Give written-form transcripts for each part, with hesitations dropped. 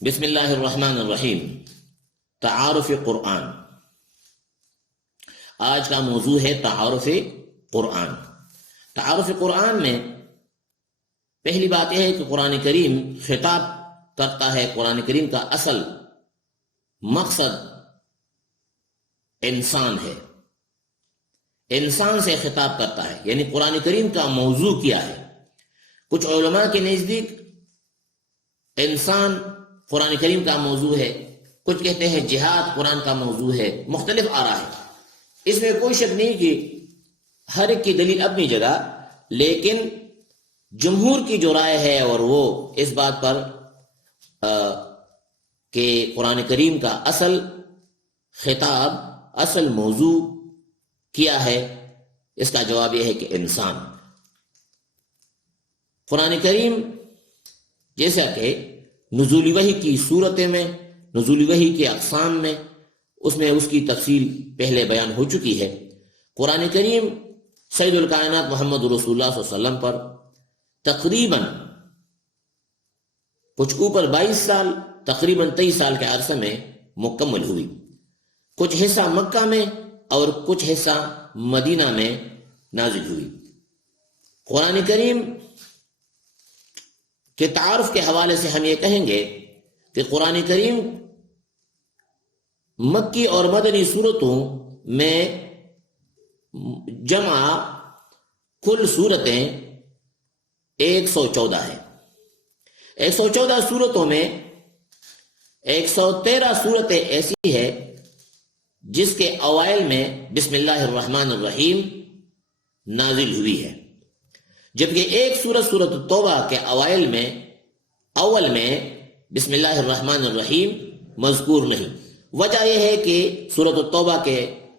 بسم اللہ الرحمن الرحیم۔ تعارف قرآن۔ آج کا موضوع ہے تعارف قرآن۔ تعارف قرآن میں پہلی بات یہ ہے کہ قرآن کریم خطاب کرتا ہے۔ قرآن کریم کا اصل مقصد انسان ہے، انسان سے خطاب کرتا ہے، یعنی قرآن کریم کا موضوع کیا ہے۔ کچھ علماء کے نزدیک انسان قرآن کریم کا موضوع ہے، کچھ کہتے ہیں جہاد قرآن کا موضوع ہے، مختلف آراء ہے۔ اس میں کوئی شک نہیں کہ ہر ایک کی دلیل اپنی جگہ، لیکن جمہور کی جو رائے ہے اور وہ اس بات پر کہ قرآن کریم کا اصل خطاب، اصل موضوع کیا ہے، اس کا جواب یہ ہے کہ انسان۔ قرآن کریم جیسا کہ نزول وحی کی صورت میں، نزول وحی کے اقسام میں، اس میں اس کی تفصیل پہلے بیان ہو چکی ہے۔ قرآن کریم سید الکائنات محمد رسول اللہ صلی اللہ علیہ وسلم پر تقریباً کچھ اوپر 22 سال، تقریباً 23 سال کے عرصے میں مکمل ہوئی۔ کچھ حصہ مکہ میں اور کچھ حصہ مدینہ میں نازل ہوئی۔ قرآن کریم کے تعارف کے حوالے سے ہم یہ کہیں گے کہ قرآن کریم مکی اور مدنی صورتوں میں جمع کل صورتیں 114 ہیں۔ 114 صورتوں میں 113 صورتیں ایسی ہے جس کے اوائل میں بسم اللہ الرحمن الرحیم نازل ہوئی ہے، جبکہ ایک سورت توبہ کے اوائل میں اول میں بسم اللہ الرحمن الرحیم مذکور نہیں۔ وجہ یہ ہے کہ سورت التوبہ کے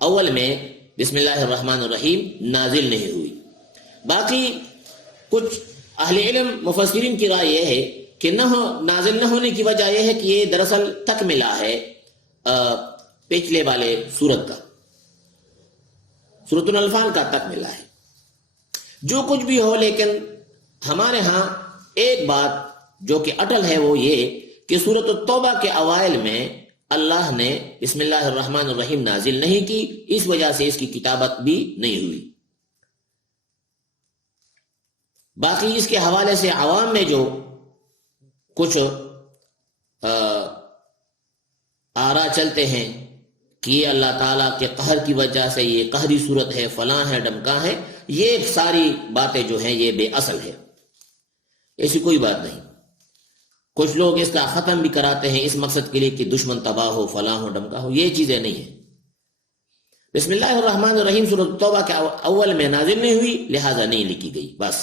اول میں بسم اللہ الرحمن الرحیم نازل نہیں ہوئی۔ باقی کچھ اہل علم مفسرین کی رائے یہ ہے کہ نازل نہ ہونے کی وجہ یہ ہے کہ یہ دراصل تکملہ ہے پچھلے والے سورت کا، سورۃ الانفال کا تکملہ ہے۔ جو کچھ بھی ہو، لیکن ہمارے ہاں ایک بات جو کہ اٹل ہے وہ یہ کہ سورۃ التوبہ کے اوائل میں اللہ نے بسم اللہ الرحمن الرحیم نازل نہیں کی، اس وجہ سے اس کی کتابت بھی نہیں ہوئی۔ باقی اس کے حوالے سے عوام میں جو کچھ آراء چلتے ہیں کہ یہ اللہ تعالیٰ کے قہر کی وجہ سے یہ قہری صورت ہے، فلاں ہے، ڈمکا ہے، یہ ساری باتیں جو ہیں یہ بے اصل ہے، ایسی کوئی بات نہیں۔ کچھ لوگ اس کا ختم بھی کراتے ہیں اس مقصد کے لیے کہ دشمن تباہ ہو، فلاں ہو، ڈمکا ہو، یہ چیزیں نہیں ہیں۔ بسم اللہ الرحمن الرحیم سورۃ توبہ کے اول میں نازل نہیں ہوئی، لہذا نہیں لکھی گئی، بس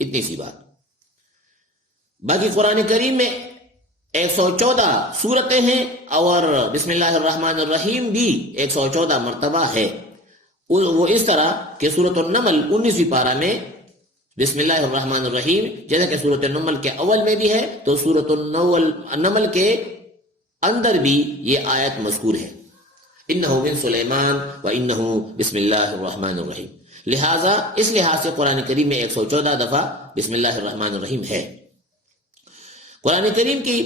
اتنی سی بات۔ باقی قرآن کریم میں 114 صورتیں ہیں اور بسم اللہ الرحمن الرحیم بھی 114 مرتبہ ہے۔ وہ اس طرح کہ سورۃ النمل 19ویں پارہ میں بسم اللہ الرحمن الرحیم جیسا کہ سورۃ النمل کے اول میں بھی ہے، تو سورۃ النمل کے اندر بھی یہ آیت مذکور ہے، انہ من سلیمان و انہ بسم اللہ الرحمن الرحیم۔ لہذا اس لحاظ سے قرآن کریم میں 114 دفعہ بسم اللہ الرحمن الرحیم ہے۔ قرآن کریم کی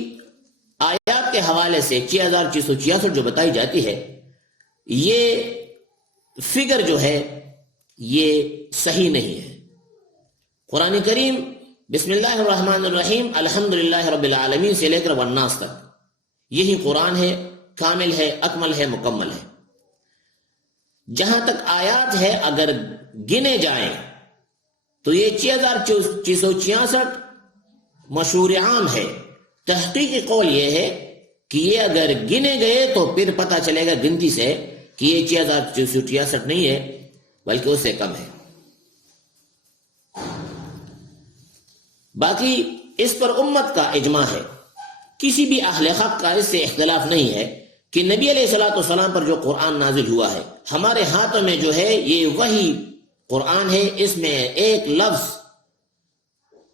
آیات کے حوالے سے 6666 جو بتائی جاتی ہے، یہ فگر جو ہے یہ صحیح نہیں ہے۔ قرآن کریم بسم اللہ الرحمن الرحیم الحمدللہ رب العالمین سے لے کر والناس تک یہی قرآن ہے، کامل ہے، اکمل ہے، مکمل ہے۔ جہاں تک آیات ہے اگر گنے جائیں تو یہ 6666 مشہور عام ہے۔ تحقیقی قول یہ ہے کہ یہ اگر گنے گئے تو پھر پتہ چلے گا گنتی سے کہ یہ 6666 نہیں ہے بلکہ اس سے کم ہے۔ باقی اس پر امت کا اجماع ہے، کسی بھی اہل حق کا اس سے اختلاف نہیں ہے کہ نبی علیہ الصلوۃ والسلام پر جو قرآن نازل ہوا ہے، ہمارے ہاتھوں میں جو ہے یہ وہی قرآن ہے، اس میں ایک لفظ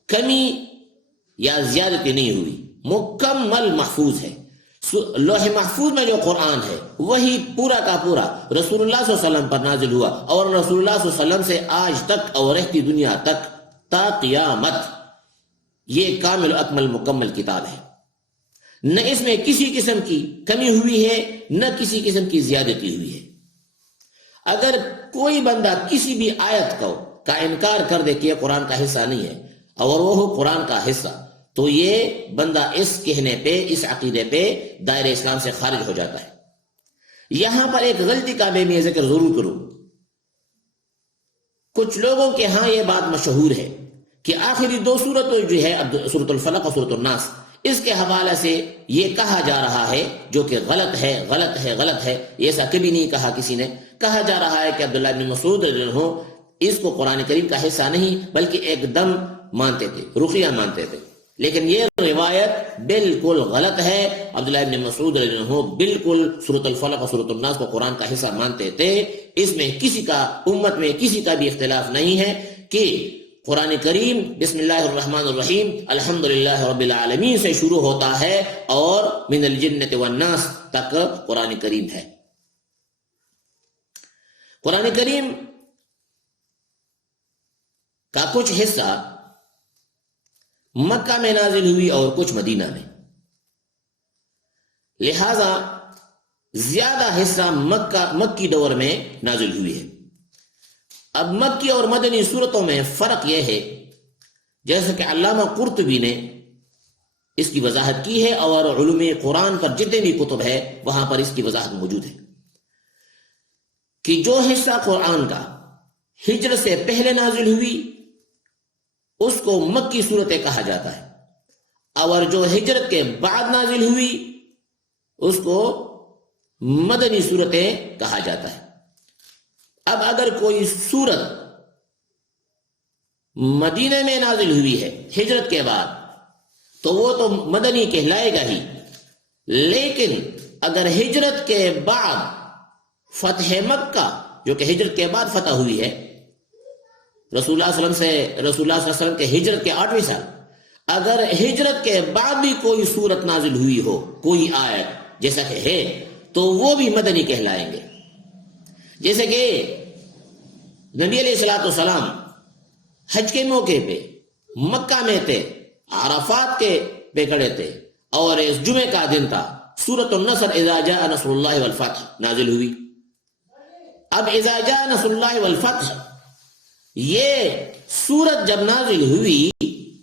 کمی یا زیادتی نہیں ہوئی، مکمل محفوظ ہے۔ لوح محفوظ میں جو قرآن ہے وہی پورا کا پورا رسول اللہ صلی اللہ علیہ وسلم پر نازل ہوا، اور رسول اللہ صلی اللہ علیہ وسلم سے آج تک اور رہتی دنیا تک تا قیامت یہ کامل اکمل مکمل کتاب ہے۔ نہ اس میں کسی قسم کی کمی ہوئی ہے نہ کسی قسم کی زیادتی ہوئی ہے۔ اگر کوئی بندہ کسی بھی آیت کا انکار کر دے کہ یہ قرآن کا حصہ نہیں ہے اور وہ ہو قرآن کا حصہ، تو یہ بندہ اس کہنے پہ، اس عقیدے پہ دائرہ اسلام سے خارج ہو جاتا ہے۔ یہاں پر ایک غلطی کا میں ذکر ضرور کروں۔ کچھ لوگوں کے ہاں یہ بات مشہور ہے کہ آخری دو سورتوں جو ہے سورۃ الفلق اور سورۃ الناس، اس کے حوالے سے یہ کہا جا رہا ہے جو کہ غلط ہے، غلط ہے، غلط ہے۔ ایسا کبھی نہیں کہا کسی نے۔ کہا جا رہا ہے کہ عبداللہ بن مسعود رضی اللہ عنہ اس کو قرآن کریم کا حصہ نہیں بلکہ ایک دم مانتے تھے، رقیہ مانتے تھے، لیکن یہ روایت بالکل غلط ہے۔ عبداللہ بن مسعود رضی اللہ عنہ بالکل سورۃ الفلق اور سورۃ الناس کو قرآن کا حصہ مانتے تھے۔ اس میں کسی کا، امت میں کسی کا بھی اختلاف نہیں ہے کہ قرآن کریم بسم اللہ الرحمن الرحیم الحمدللہ رب العالمین سے شروع ہوتا ہے اور من الجنۃ والناس تک قرآن کریم ہے۔ قرآن کریم کا کچھ حصہ مکہ میں نازل ہوئی اور کچھ مدینہ میں، لہذا زیادہ حصہ مکی دور میں نازل ہوئی ہے۔ اب مکی اور مدنی صورتوں میں فرق یہ ہے، جیسا کہ علامہ قرطبی نے اس کی وضاحت کی ہے اور علوم قرآن پر جتنے بھی کتب ہے وہاں پر اس کی وضاحت موجود ہے، کہ جو حصہ قرآن کا ہجرت سے پہلے نازل ہوئی اس کو مکی صورتیں کہا جاتا ہے، اور جو ہجرت کے بعد نازل ہوئی اس کو مدنی صورتیں کہا جاتا ہے۔ اب اگر کوئی صورت مدینہ میں نازل ہوئی ہے ہجرت کے بعد تو وہ تو مدنی کہلائے گا ہی، لیکن اگر ہجرت کے بعد فتح مکہ، جو کہ ہجرت کے بعد فتح ہوئی ہے، رسول اللہ صلی اللہ علیہ وسلم کے ہجرت کے 8ویں سال، اگر ہجرت کے بعد بھی کوئی صورت نازل ہوئی ہو، کوئی آیت جیسا کہ ہے، تو وہ بھی مدنی کہلائیں گے۔ جیسے کہ نبی علیہ الصلوۃ والسلام حج کے موقع پہ مکہ میں تھے، عرفات کے پہ کھڑے تھے، اور اس جمعے کا دن تھا، سورۃ النصر اذا جاء نصر اللہ والفتح نازل ہوئی۔ اب اذا جاء نصر اللہ والفتح یہ سورت جب نازل ہوئی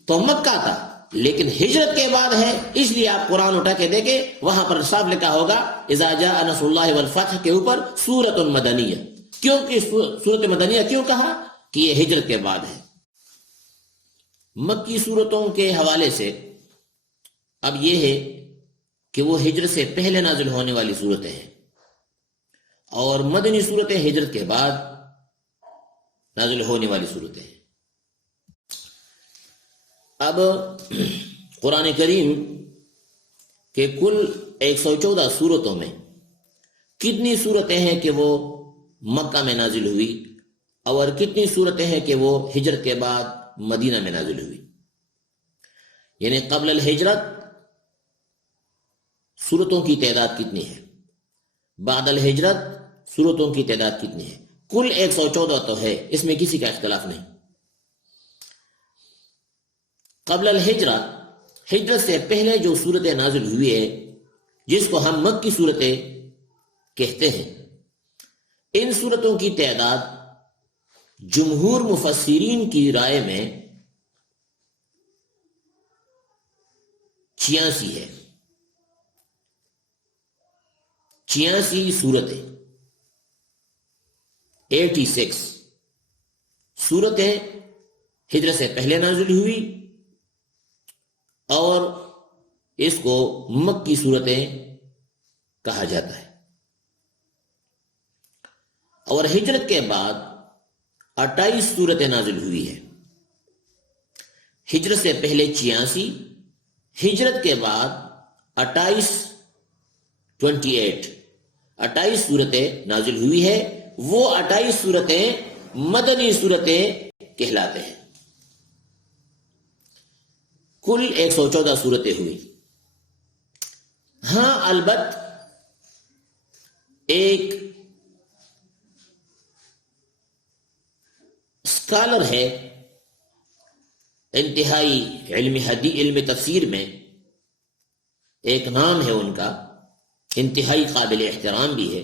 تو مکہ تھا، لیکن ہجرت کے بعد ہے، اس لیے آپ قرآن اٹھا کے دیکھیں وہاں پر صاف لکھا ہوگا اذا جاء نصر اللہ والفتح کے اوپر سورۃ مدنیہ۔ کیونکہ سورۃ مدنیہ کیوں کہا؟ کہ یہ ہجرت کے بعد ہے۔ مکی صورتوں کے حوالے سے اب یہ ہے کہ وہ ہجرت سے پہلے نازل ہونے والی صورتیں ہیں، اور مدنی صورتیں ہجرت کے بعد نازل ہونے والی صورتیں ہیں۔ اب قرآن کریم کے کل 114 صورتوں میں کتنی صورتیں ہیں کہ وہ مکہ میں نازل ہوئی اور کتنی صورتیں ہیں کہ وہ ہجرت کے بعد مدینہ میں نازل ہوئی؟ یعنی قبل الہجرت صورتوں کی تعداد کتنی ہے، بعد الہجرت صورتوں کی تعداد کتنی ہے؟ کل 114 تو ہے، اس میں کسی کا اختلاف نہیں۔ قبل الہجرت، ہجرت سے پہلے جو صورتیں نازل ہوئی ہے جس کو ہم مکی صورتیں کہتے ہیں، ان صورتوں کی تعداد جمہور مفسرین کی رائے میں 86 ہے۔ 86 صورتیں، 86 صورتیں ہجرت سے پہلے نازل ہوئی، اور اس کو مکی صورتیں کہا جاتا ہے۔ اور ہجرت کے بعد 28 صورتیں نازل ہوئی ہے۔ ہجرت سے پہلے 86، ہجرت کے بعد 28 صورتیں نازل ہوئی ہے۔ وہ 28 صورتیں مدنی صورتیں کہلاتے ہیں۔ کل 114 صورتیں ہوئی۔ ہاں البت ایک اسکالر ہے انتہائی علم تفسیر میں، ایک نام ہے ان کا، انتہائی قابل احترام بھی ہے،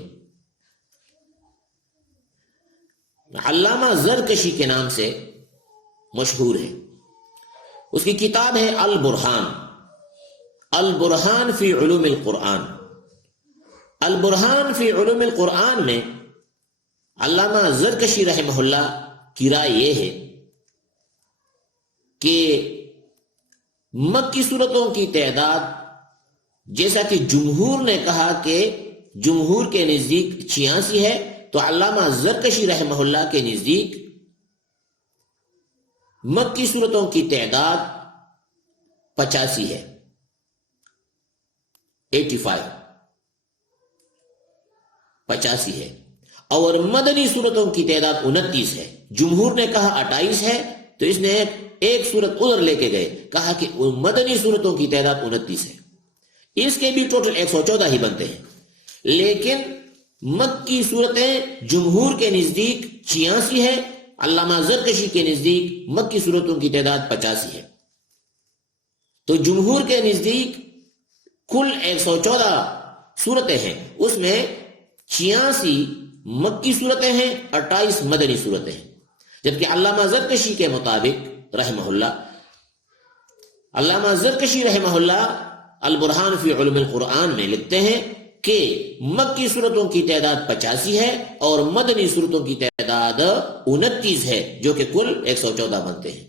علامہ زرکشی کے نام سے مشہور ہے۔ اس کی کتاب ہے البرہان، البرہان فی علوم القرآن۔ البرہان فی علوم القرآن میں علامہ زرکشی رحمہ اللہ کی رائے یہ ہے کہ مکی صورتوں کی تعداد، جیسا کہ جمہور نے کہا کہ جمہور کے نزدیک 86 ہے، تو علامہ زرکشی رحمہ اللہ کے نزدیک مکی صورتوں کی تعداد 85 ہے، 85 ہے، اور مدنی صورتوں کی تعداد 29 ہے۔ جمہور نے کہا 28 ہے، تو اس نے ایک صورت ادھر لے کے گئے، کہا کہ مدنی صورتوں کی تعداد 29 ہے۔ اس کے بھی ٹوٹل 114 ہی بنتے ہیں، لیکن مکی صورتیں جمہور کے نزدیک 86 ہے، علامہ زرکشی کے نزدیک مکی صورتوں کی تعداد 85 ہے۔ تو جمہور کے نزدیک کل 114 صورتیں ہیں، اس میں 86 مکی صورتیں ہیں، 28 مدنی صورتیں ہیں، جبکہ علامہ زرکشی کے مطابق رحمہ اللہ، علامہ زرکشی رحمہ اللہ البرہان فی علوم القرآن میں لکھتے ہیں کہ مکی صورتوں کی تعداد 85 ہے اور مدنی صورتوں کی تعداد 29 ہے، جو کہ کل 114 بنتے ہیں۔